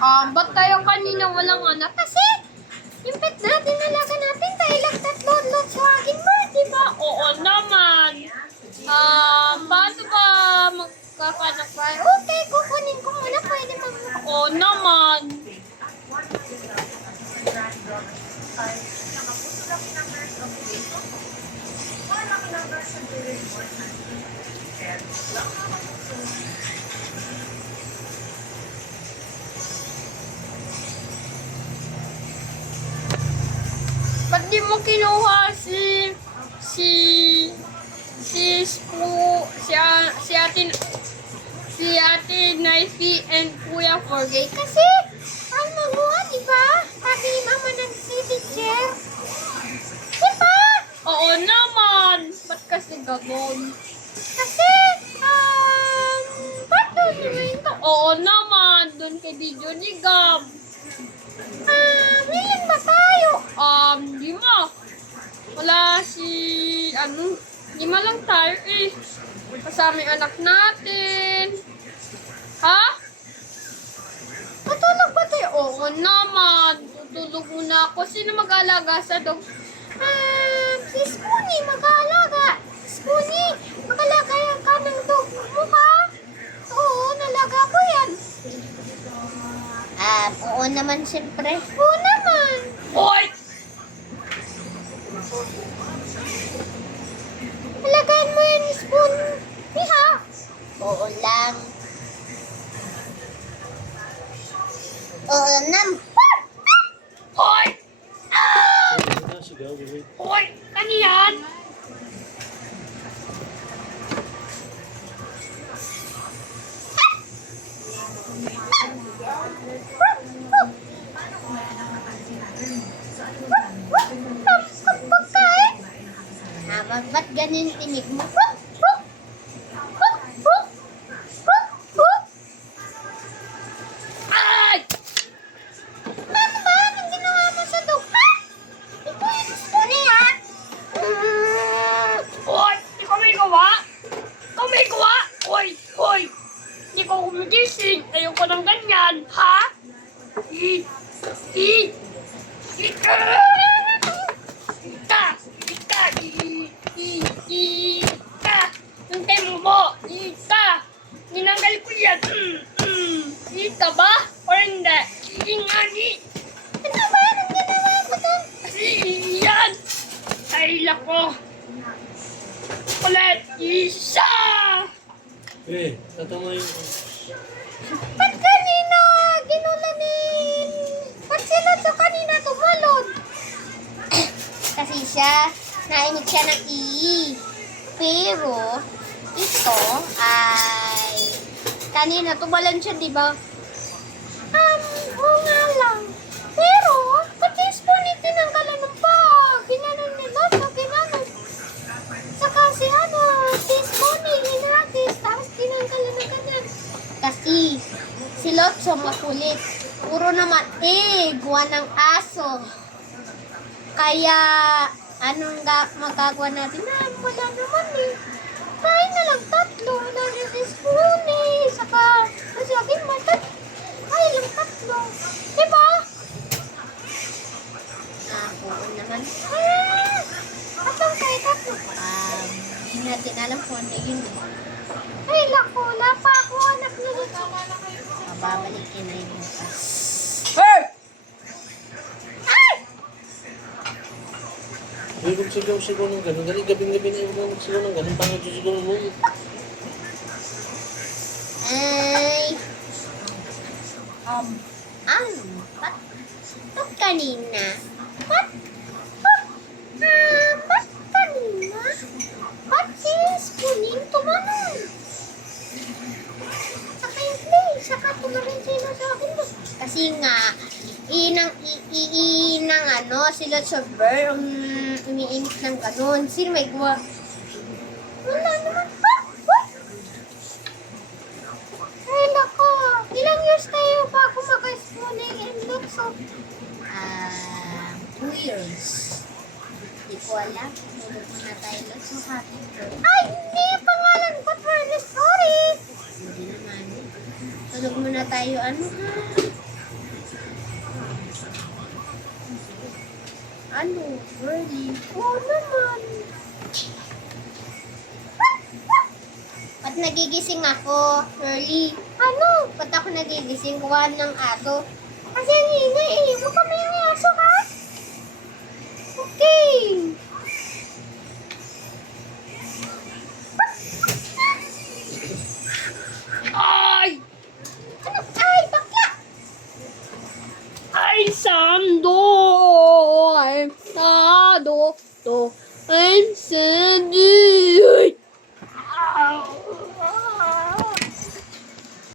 Ba't tayo kanina walang anak? Kasi, yung pet natin, nalaga natin, tayo lang tatlot sa akin ba? Diba? Oo naman. Paano ba magkakanak pa? Okay, kukunin ko muna. Pwede Oo naman. Ba't di mo kinuha si ate Knifey and Kuya Forgay? Kasi, ang maguha, diba? Sabi ni Mama ng teacher. Diba? Oo naman. Ba't kasi gagawin? Kasi, ba't doon naman ito? Oo naman. Doon kay video ni Gab. Ilan ba tayo? 5. Wala lima lang tayo eh. Kasama yung anak natin. Ha? Tutulog ba tayo? Oo naman. Tutulog muna ako. Sino mag-aalaga sa dog? Si Spoonie mag-aalaga. Spoonie, mag-aalaga yan ka ng dog mo ha? Oo, nalaga ko yan. Oo naman siyempre. Oo naman. Hoy! Alagaan mo yan, Spoon. Iha. Oo lang. Oo naman. Hoy! Hoy! Ano yan? Ba't ganyan tinig mo? Ay! Ano ba? Anong ginawa mo sa dog? Ito yung Spoonie ha? Hoy! Ikaw may gawa? Ikaw may gawa? Hoy! Hoy! Hindi ko kumigising. Ayoko ng ganyan. Ha? Yung temo mo, ninanggal ko yan. Ika ba? O hindi? Ingani. Ano ba? Anong ginawa ko doon? Kasi yan. Ay, lako. Ulit. Isa. Tatama yung... Ba't kanina ginulanin? Ba't sila sa kanina tumalon? Kasi nainig siya ng Pero, ito ay kanina tumalan siya, di ba? Oo nga lang. Pero, ba't yung Spoonie tinanggalan ng bag? Ginanon nila sa ginanon. Saka si Spoonie hinagis, tapos tinanggalan ng ganyan. Kasi, si Lotso makulit. Puro naman, gawa ng aso. Kaya, anong magagawa natin? Wala naman eh. Tayo na lang tatlo. Wala rin si Spoonie. Saka, kasi akin tayo lang tatlo. Diba? Oo naman. Atang tayo tatlo. Hindi natin alam kung ano yun. Ay, lako. Wala pa ako anak na dito. Babalikin na yung bukas. Hey! Hindi ko sigaw ng gano'n. Dali gabing-gabi na yung magsigaw ng gano'n. Paano sigaw mo? Ba't kanina? Ba't kanina? Ba't si Spoonie tumanon? Saka yung play, saka tumarin sila sa akin. Kasi nga, sila sa bear, umiinit ng ganon. Sino may gawa? Wala naman. Ay, lako. Ilang years tayo bago maka-Spoonie and Lotso? 2 years. Hindi ko alam. Tulog muna tayo, Lotso. Happy birthday. Ay, hindi! Pangalan ko, Fernie. Sorry! Hindi naman. Tulog muna tayo, ha? Ano? Early? Oo naman. Ba't nagigising ako? Early? Ano? Ba't ako nagigising? Kuhaan ng aso? Kasi ang ingay eh.